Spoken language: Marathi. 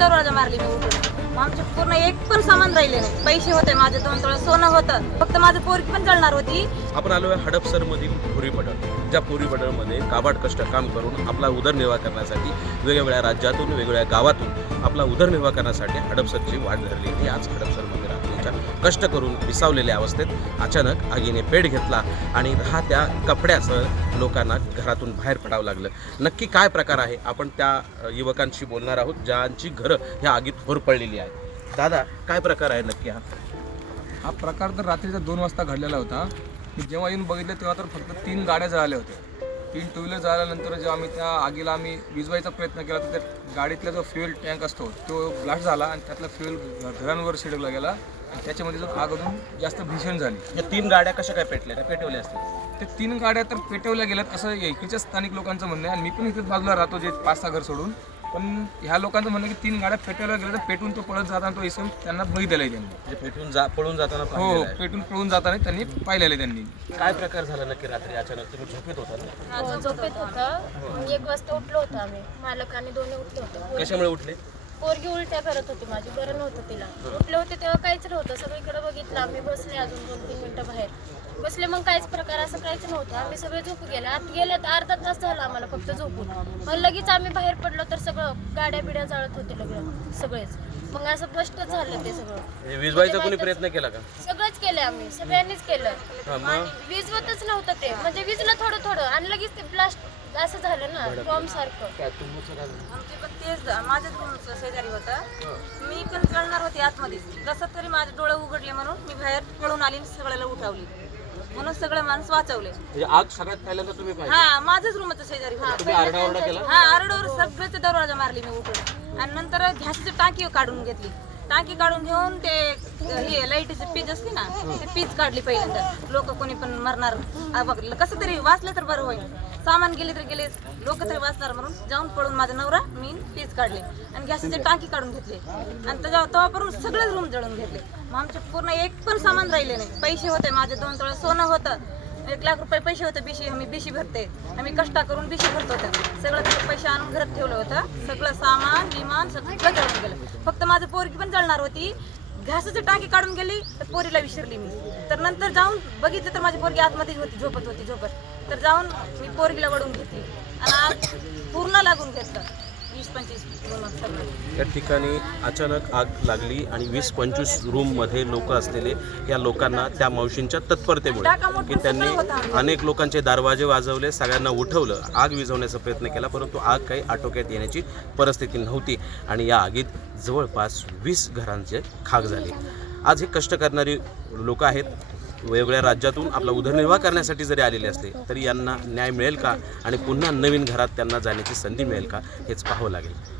दरवाजा मारली मी उठून. आमचे पूर्ण एक पण सामान राहिले नाही. पैसे होते माझे 2 तोळे सोनं होतं, फक्त माझं पोरगी पण जळणार होती. आपण आलो आहे हडपसर मधील पुरीपडळ. ज्या पुरीपडळमध्ये काबाड कष्ट काम करून आपला उदरनिर्वाह करण्यासाठी वेगवेगळ्या राज्यातून वेगवेगळ्या गावातून आपला उदरनिर्वाह करण्यासाठी हडपसरची वाट धरलेली. आज हडपसरमध्ये रात्रीच्या कष्ट करून विसावलेल्या अवस्थेत अचानक आगीने पेट घेतला आणि राहत्या कपड्यासह लोकांना घरातून बाहेर पडावं लागलं. नक्की काय प्रकार आहे आपण त्या युवकांशी बोलणार आहोत ज्यांची घरं ह्या आगीत होरपळलेली आहे. दादा, काय प्रकार आहे नक्की हा प्रकार तर रात्रीचा 2 वाजता घडलेला होता. मी जेव्हा येऊन बघितलं तेव्हा तर फक्त 3 गाड्या जळाल्या होत्या. 3 टू व्हीलर जळाल्यानंतर जेव्हा आम्ही त्या आगीला विझवायचा प्रयत्न केला तर त्या गाडीतला जो फ्युएल टँक असतो तो ब्लास्ट झाला आणि त्यातला फ्युएल घरांवर शिडकला गेला आणि त्याच्यामध्ये जो आग अजून जास्त भीषण झाली. या 3 गाड्या कशा काय पेटल्या, त्या पेटवल्या असतील? ते 3 गाड्या तर पेटवल्या गेल्यात असं इकडच्या स्थानिक लोकांचं म्हणणं आहे आणि मी पण इथेच बाजूला राहतो जे 5-6 घर सोडून. पण ह्या लोकांचं म्हणणं की 3 गाड्या पेटवल्या गेल्या तर पेटून तो पळत जाताना तो इसम त्यांना बघितलेला आहे त्यांनी. पळून जाताना हो, पाहिलेलं आहे. पेटून पळून जाताना त्यांनी पाहिलेलं आहे त्यांनी. काय प्रकार झाला नक्की रात्री अचानक? तुम्ही झोपेत होता ना? झोपेत होतं. 1 वाजता उठलो होतो आम्ही, मालक आणि दोन्ही उठलो होतो. कशामुळे उठले? पोरगी उलट्या करत होती माझी, बरं नव्हतं तिला. उठले होते तेव्हा काहीच नव्हतं, सगळीकडे बघितलं आम्ही. बसले अजून 2-3 मिनिटं बाहेर बसले, मग काहीच प्रकार असं काहीच नव्हतं. आम्ही सगळे झोपू गेले. आत गेले तर अर्धा तास झाला आम्हाला फक्त झोपून. मग लगेच आम्ही बाहेर पडलो तर सगळं गाड्या बिड्या जाळत होते लगेच सगळेच. मग असं स्पष्ट झालं ते सगळं. विजवायचा कोणी प्रयत्न केला का? सगळंच केलं आम्ही, सगळ्यांनीच केलं. आणि विजवतच नव्हतं ते, म्हणजे विजलं थोडं थोडं आणि लगेच ते ब्लास्ट असं झालं ना बॉम्ब सारखं. आमचे पण तेच माझ्याच रूमचं शेजारी होतं. मी पण जळणार होती आतमध्ये. कसं तरी माझे डोळे उघडले म्हणून मी बाहेर पळून आली, सगळ्याला उठवली, म्हणून सगळे माणसं वाचवले. म्हणजे आग सगळ्यात पहिल्यांदा तुम्ही पाहिली? हा, माझंच रूमचं शेजारी होतं. तुम्ही आरडाओरडा केला? हा, आरडोर सगळ्याचे दरवाजा मारली मी उठून आणि नंतर गॅसची टाकी काढून घेतली. टाकी काढून घेऊन ते हे लाईटीची पीज असते ना, ते पीज काढली पहिल्यांदा. लोक कोणी पण मरणार बघलं, कसं तरी वाचलं तर बरं होईल. सामान गेले तर गेले, लोक तरी वाचणार म्हणून जाऊन पळून माझा नवरा मी पीज काढले आणि गॅसची टाकी काढून घेतली आणि तेव्हापासून सगळेच रूम जळून घेतले. मग आमचे पूर्ण एक पण सामान राहिले नाही. पैसे होते माझे 2 तोळे सोनं होतं, 1 लाख रुपये पैसे होते. आम्ही बीशी भरते, आम्ही कष्ट करून बीशी भरत होतं. सगळं तिथे पैसे आणून घरात ठेवलं होतं. सगळं सामान विमान सगळं जळून गेलं. फक्त माझी पोरगी पण जळणार होती. गॅसची टाकी काढून गेली तर पोरीला विसरली मी. तर नंतर जाऊन बघितलं तर माझी पोरगी आतमध्ये होती, झोपत. तर जाऊन मी पोरगीला वळून घेतली आणि आग पूर्ण लागून घेतलं. 20-25 रूम. या ठिकाणी अचानक आग लागली आणि 20-25 रूममध्ये लोक असलेले या लोकांना त्या मावशींच्या तत्परतेमुळे की त्यांनी अनेक लोकांचे दरवाजे वाजवले, सगळ्यांना उठवलं, आग विझवण्याचा प्रयत्न केला, परंतु आग काही आटोक्यात येण्याची परिस्थिती नव्हती आणि या आगीत जवळपास 20 घरांचे खाक झाले. आज हे कष्ट करणारी लोक आहेत. वेगवेगळ्या राज्यातून आपला उदरनिर्वाह करण्यासाठी जरी आलेले असले तरी यांना न्याय मिळेल का आणि पुन्हा नवीन घरात त्यांना जाण्याची संधी मिळेल का हेच पाहावं लागेल.